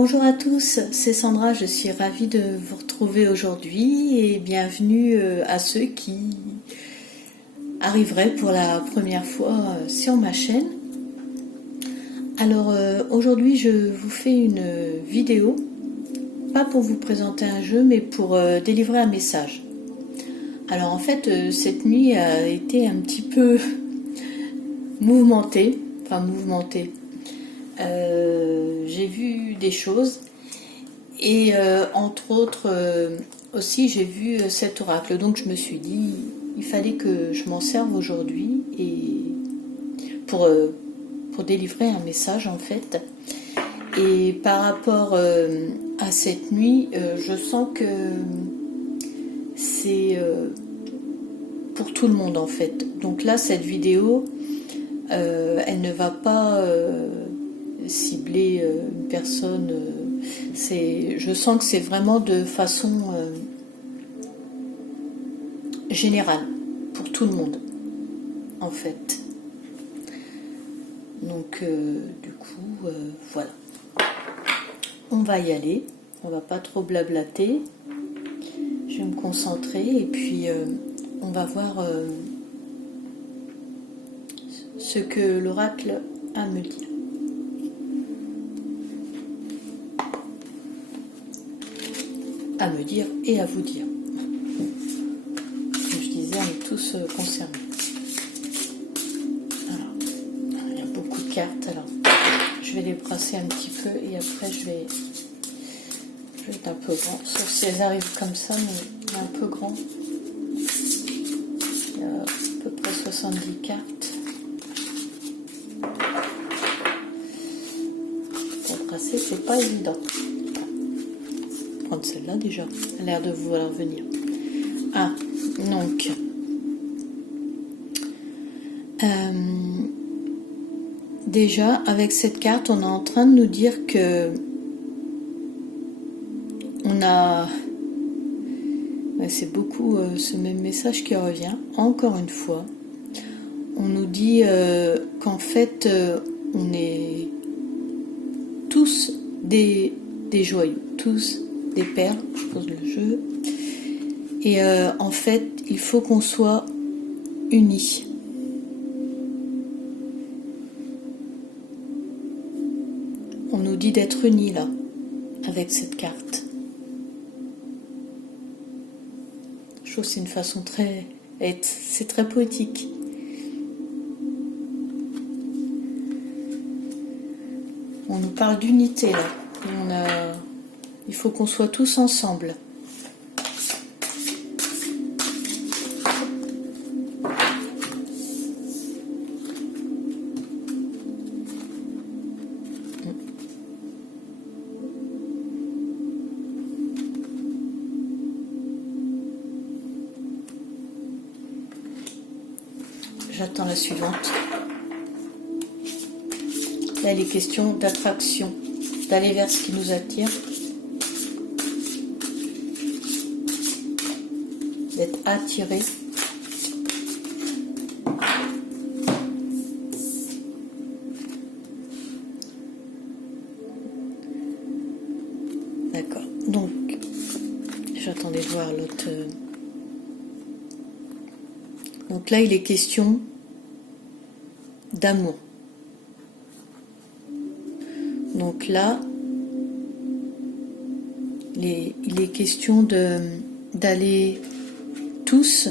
Bonjour à tous, c'est Sandra, je suis ravie de vous retrouver aujourd'hui et bienvenue à ceux qui arriveraient pour la première fois sur ma chaîne. Alors aujourd'hui je vous fais une vidéo, pas pour vous présenter un jeu mais pour délivrer un message. Alors en fait cette nuit a été un petit peu mouvementée. J'ai vu des choses et entre autres aussi j'ai vu cet oracle, donc je me suis dit il fallait que je m'en serve aujourd'hui et pour délivrer un message en fait. Et par rapport à cette nuit, je sens que c'est pour tout le monde en fait. Donc là cette vidéo elle ne va pas cibler une personne. Je sens que c'est vraiment de façon générale pour tout le monde en fait. Donc du coup voilà, on va y aller, on va pas trop blablater, je vais me concentrer et puis on va voir ce que l'oracle a à me dire. À me dire et à vous dire. Comme je disais, on est tous concernés. Alors, il y a beaucoup de cartes, alors je vais les brasser un petit peu et après je vais être un peu grand, sauf si elles arrivent comme ça, mais un peu grand. Il y a à peu près 70 cartes. Pour brasser, c'est pas évident. Prendre celle-là déjà, elle a l'air de vouloir venir. Ah, donc déjà avec cette carte on est en train de nous dire que on a, c'est beaucoup ce même message qui revient encore une fois. On nous dit qu'en fait on est tous des joyaux, tous des perles, je pose le jeu, et en fait il faut qu'on soit unis. On nous dit d'être unis là avec cette carte. Je trouve que c'est une façon c'est très poétique. On nous parle d'unité là, et il faut qu'on soit tous ensemble. J'attends la suivante. Là, il est question d'attraction, d'aller vers ce qui nous attire, d'être attiré. D'accord. Donc, j'attendais de voir l'autre. Donc là, il est question d'amour. Donc là, il est question d'aller tous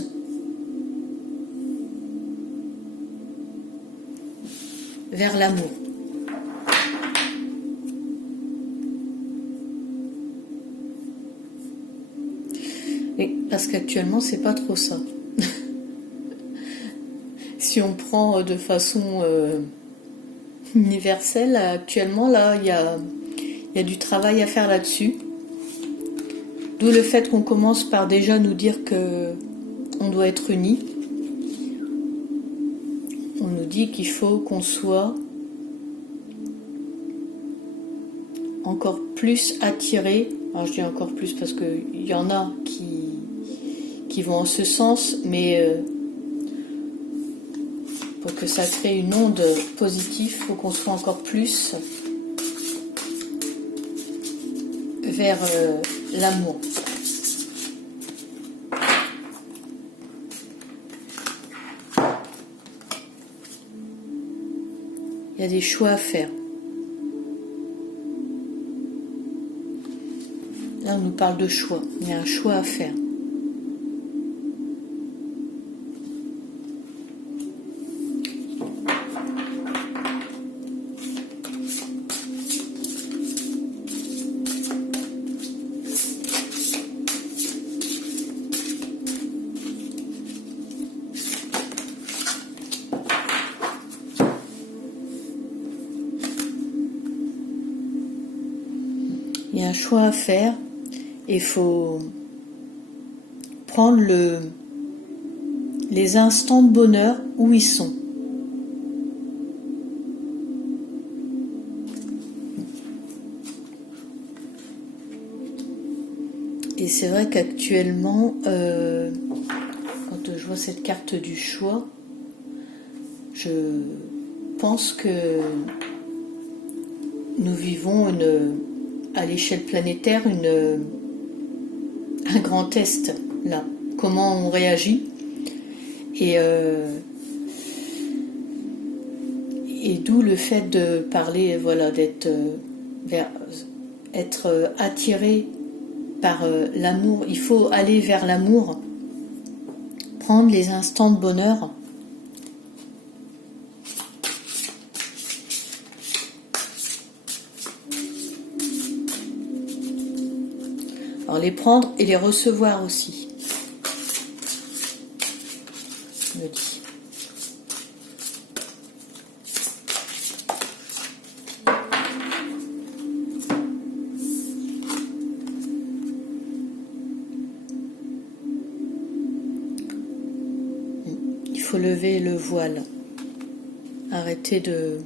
vers l'amour. Et parce qu'actuellement, c'est pas trop ça. Si on prend de façon universelle, actuellement, là, il y a du travail à faire là-dessus. D'où le fait qu'on commence par déjà nous dire que on doit être unis. On nous dit qu'il faut qu'on soit encore plus attirés. Alors je dis encore plus parce qu'il y en a qui vont en ce sens, mais pour que ça crée une onde positive, il faut qu'on soit encore plus vers l'amour. Il y a des choix à faire. Là, on nous parle de choix. Il y a un choix à faire. Il y a un choix à faire et il faut prendre les instants de bonheur où ils sont. Et c'est vrai qu'actuellement, quand je vois cette carte du choix, je pense que nous vivons à l'échelle planétaire un grand test là. Comment on réagit et d'où le fait de parler, voilà, être attiré par l'amour. Il faut aller vers l'amour, prendre les instants de bonheur. Alors les prendre et les recevoir aussi, je me dis. Il faut lever le voile, arrêter de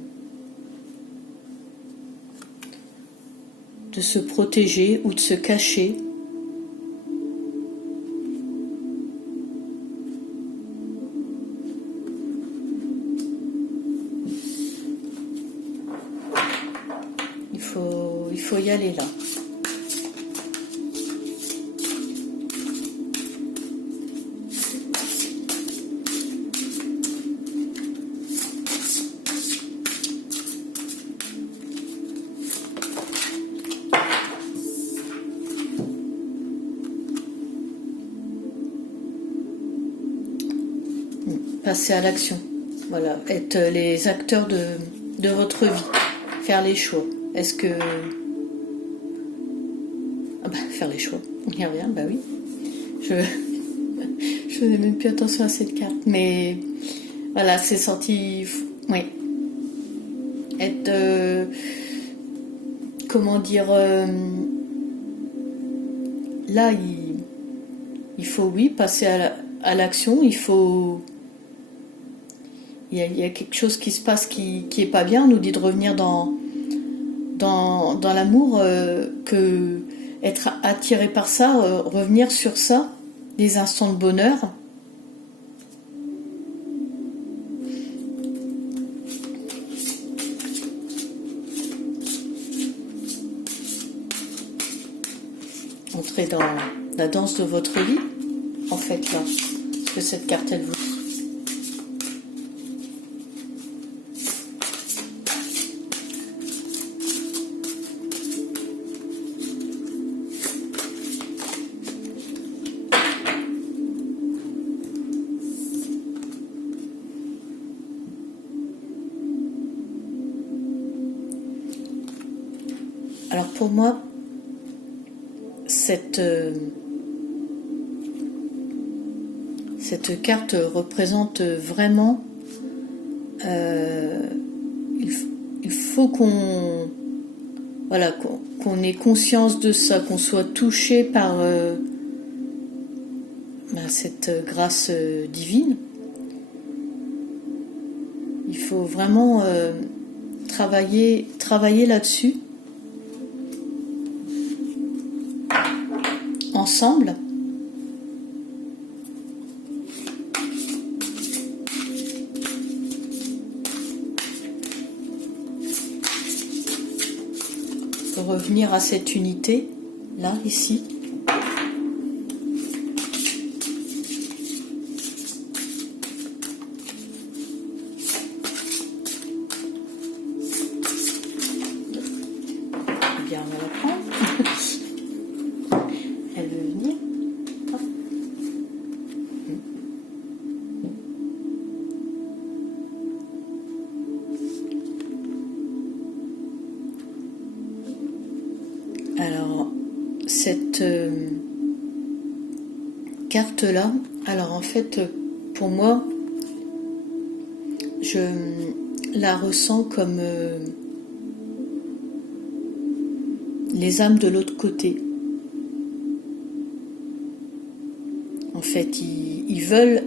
se protéger ou de se cacher. Il faut y aller là. Passer à l'action. Voilà, être les acteurs de votre vie. Faire les choix. Est-ce que... faire les choix. On y revient, bah oui. Je faisais même plus attention à cette carte. Mais voilà, c'est sorti... Oui. Être... comment dire... là, il faut, oui, passer à l'action. Il faut... Il y a quelque chose qui se passe qui est pas bien. On nous dit de revenir dans l'amour, que être attiré par ça, revenir sur ça, des instants de bonheur. Entrer dans la danse de votre vie, en fait, là. Parce que cette carte, elle vous... Alors pour moi, cette carte représente vraiment, il faut qu'on ait conscience de ça, qu'on soit touché par cette grâce divine. Il faut vraiment travailler là-dessus. Ensemble. Revenir à cette unité là, ici. Eh bien, on va la prendre. Elle veut venir. Hop. Alors, cette carte-là, alors en fait, pour moi, je la ressens comme les âmes de l'autre côté. En fait, ils veulent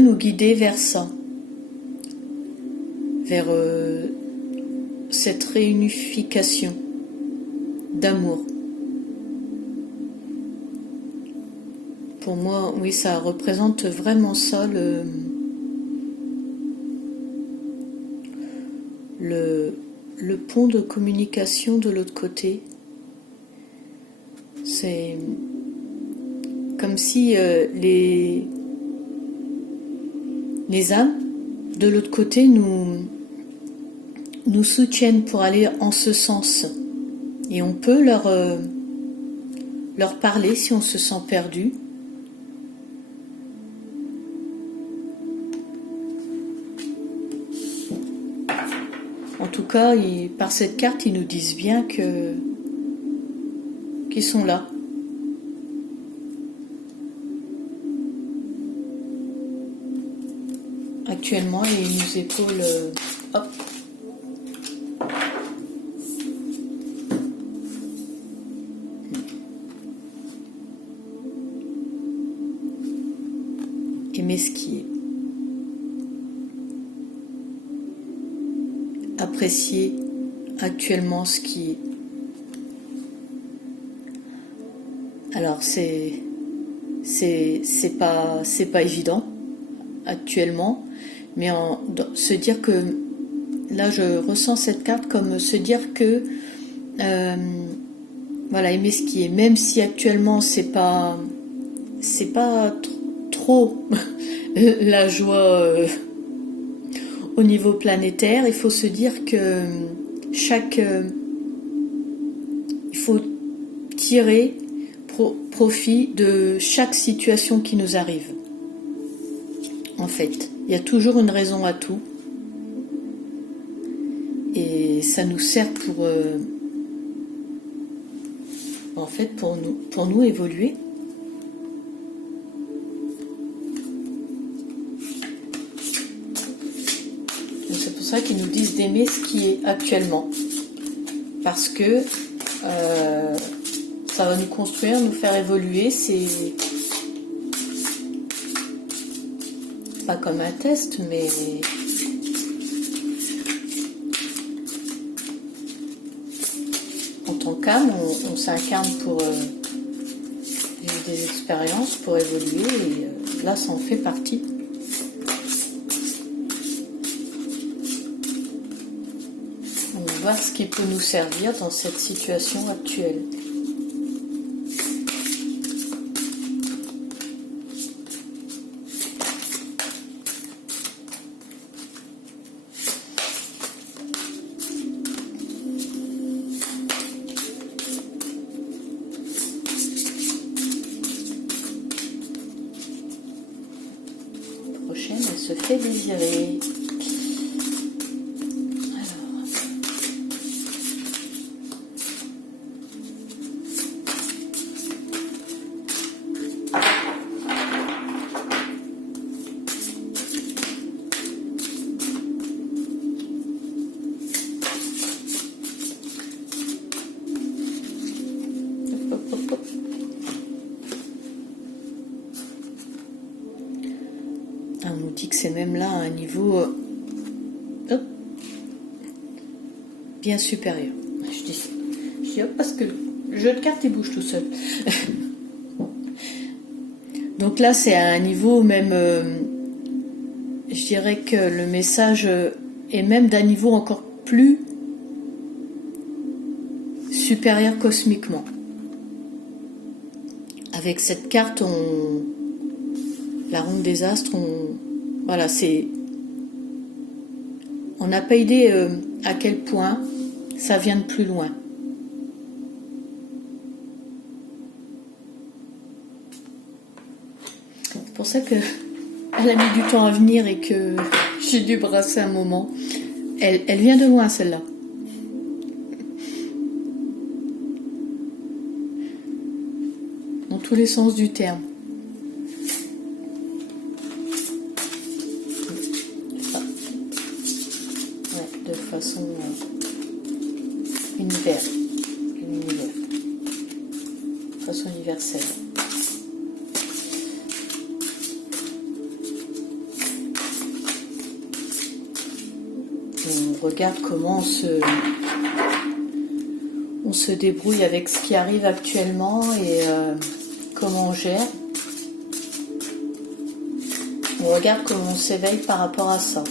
nous guider vers ça, vers cette réunification d'amour. Pour moi, oui, ça représente vraiment ça, le pont de communication de l'autre côté. C'est comme si les âmes de l'autre côté nous soutiennent pour aller en ce sens. Et on peut leur parler si on se sent perdu. En tout cas, par cette carte, ils nous disent bien qu'ils sont là. Actuellement, et ils nous épaulent. Hop. Aimer ce qui est. Apprécier actuellement ce qui est. Alors c'est pas évident actuellement, mais se dire que là je ressens cette carte comme se dire que voilà, aimer ce qui est, même si actuellement c'est pas trop la joie au niveau planétaire. Il faut se dire que il faut tirer profit de chaque situation qui nous arrive. En fait, il y a toujours une raison à tout, et ça nous sert pour nous évoluer. C'est pour ça qu'ils nous disent d'aimer ce qui est actuellement, parce que ça va nous construire, nous faire évoluer. C'est pas comme un test, mais en tant qu'âme, on s'incarne pour vivre des expériences, pour évoluer, et là, ça en fait partie. On va voir ce qui peut nous servir dans cette situation actuelle. Elle se fait désirer. On nous dit que c'est même là à un niveau bien supérieur. Je dis hop, parce que le jeu de cartes il bouge tout seul. Donc là c'est à un niveau même, je dirais que le message est même d'un niveau encore plus supérieur cosmiquement. avec cette carte, la ronde des astres, voilà, on n'a pas idée à quel point ça vient de plus loin. C'est pour ça que elle a mis du temps à venir et que j'ai dû brasser un moment. Elle vient de loin, celle-là. Dans tous les sens du terme. Ouais, de façon univers. De façon universelle. On regarde comment on se débrouille avec ce qui arrive actuellement et comment on gère. On regarde comment on s'éveille par rapport à ça.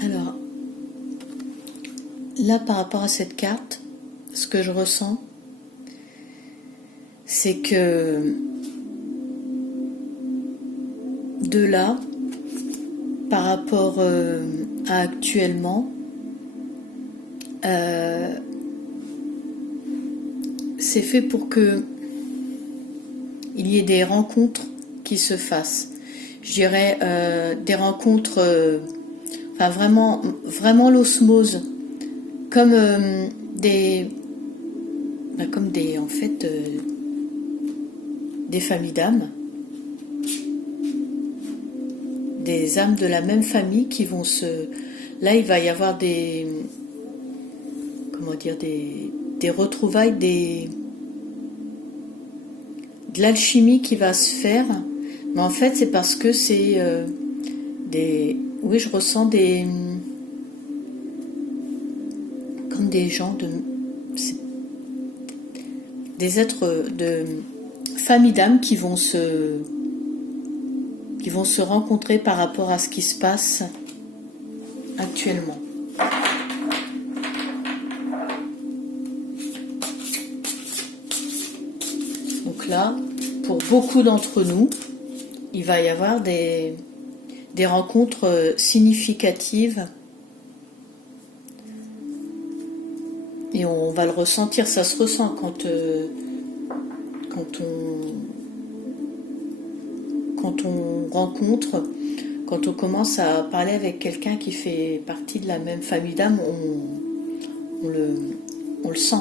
Alors, là par rapport à cette carte, ce que je ressens, c'est que de là, par rapport à actuellement, c'est fait pour que il y ait des rencontres qui se fassent. Je dirais des rencontres, enfin vraiment l'osmose, comme en fait des familles d'âmes, des âmes de la même famille qui vont là il va y avoir des retrouvailles, de l'alchimie qui va se faire, mais en fait c'est parce que c'est oui, je ressens comme des gens des êtres de famille d'âme qui vont se rencontrer par rapport à ce qui se passe actuellement. Donc là, pour beaucoup d'entre nous, il va y avoir des rencontres significatives et on va le ressentir, ça se ressent quand on rencontre, quand on commence à parler avec quelqu'un qui fait partie de la même famille d'âme, on le sent.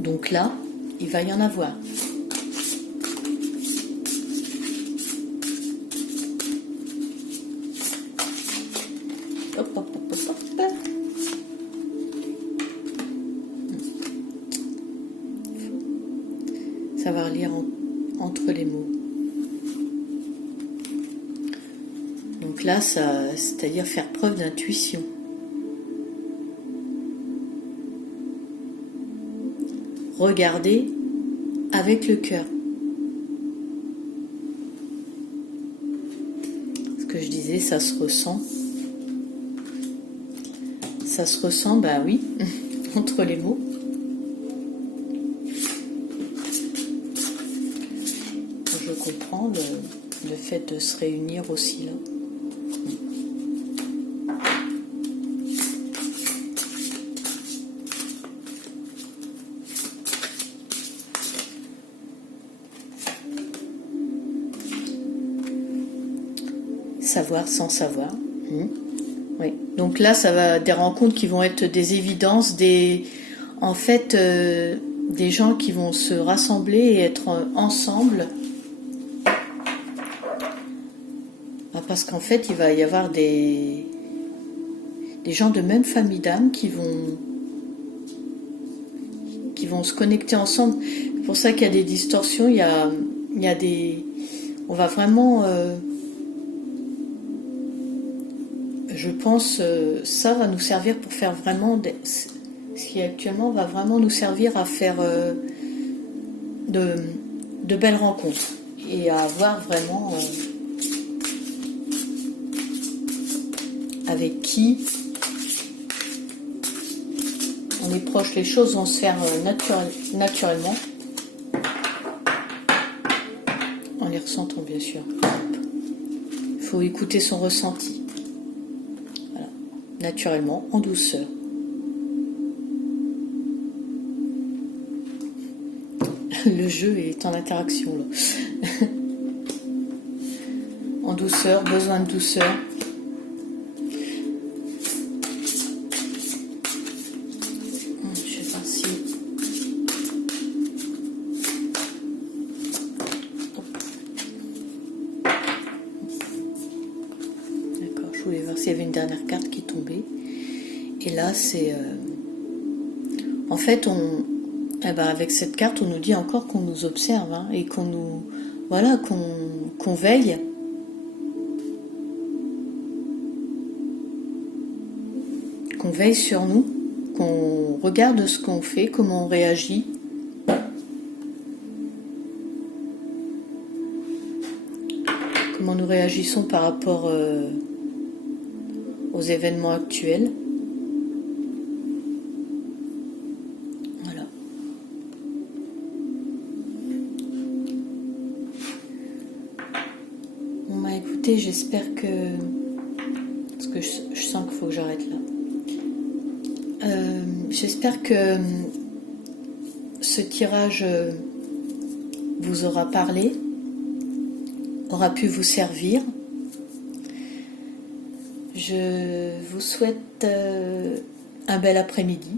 Donc là, il va y en avoir. Hop, hop, hop, hop, hop. Savoir lire entre les mots. Donc là, c'est-à-dire faire preuve d'intuition. Regarder avec le cœur. Ce que je disais, ça se ressent. Ça se ressent, bah oui, entre les mots. Je comprends le fait de se réunir aussi là. Savoir sans savoir. Oui. Donc là, ça va des rencontres qui vont être des évidences, des gens qui vont se rassembler et être ensemble. Parce qu'en fait, il va y avoir des gens de même famille d'âme qui vont se connecter ensemble. C'est pour ça qu'il y a des distorsions, il y a des... On va vraiment... je pense ça va nous servir pour faire vraiment ce qui actuellement va vraiment nous servir à faire de belles rencontres et à avoir vraiment avec qui on est proche. Les choses vont se faire naturellement en les ressentant, bien sûr. Il faut écouter son ressenti, voilà. Naturellement, en douceur. Le jeu est en interaction là. En douceur, besoin de douceur. Je sais pas si... D'accord, je voulais voir s'il y avait une dernière carte qui tombait. Et là, c'est... En fait, avec cette carte, on nous dit encore qu'on nous observe, hein, et qu'on nous... Voilà, qu'on veille. Qu'on veille sur nous, qu'on regarde ce qu'on fait, comment on réagit. Comment nous réagissons par rapport aux événements actuels. Voilà. Bon bah écoutez, j'espère que... Parce que je sens qu'il faut que j'arrête là. J'espère que ce tirage vous aura parlé, aura pu vous servir. Je vous souhaite un bel après-midi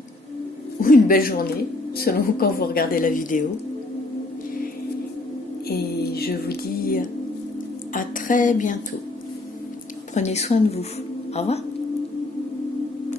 ou une belle journée, selon quand vous regardez la vidéo. Et je vous dis à très bientôt. Prenez soin de vous. Au revoir.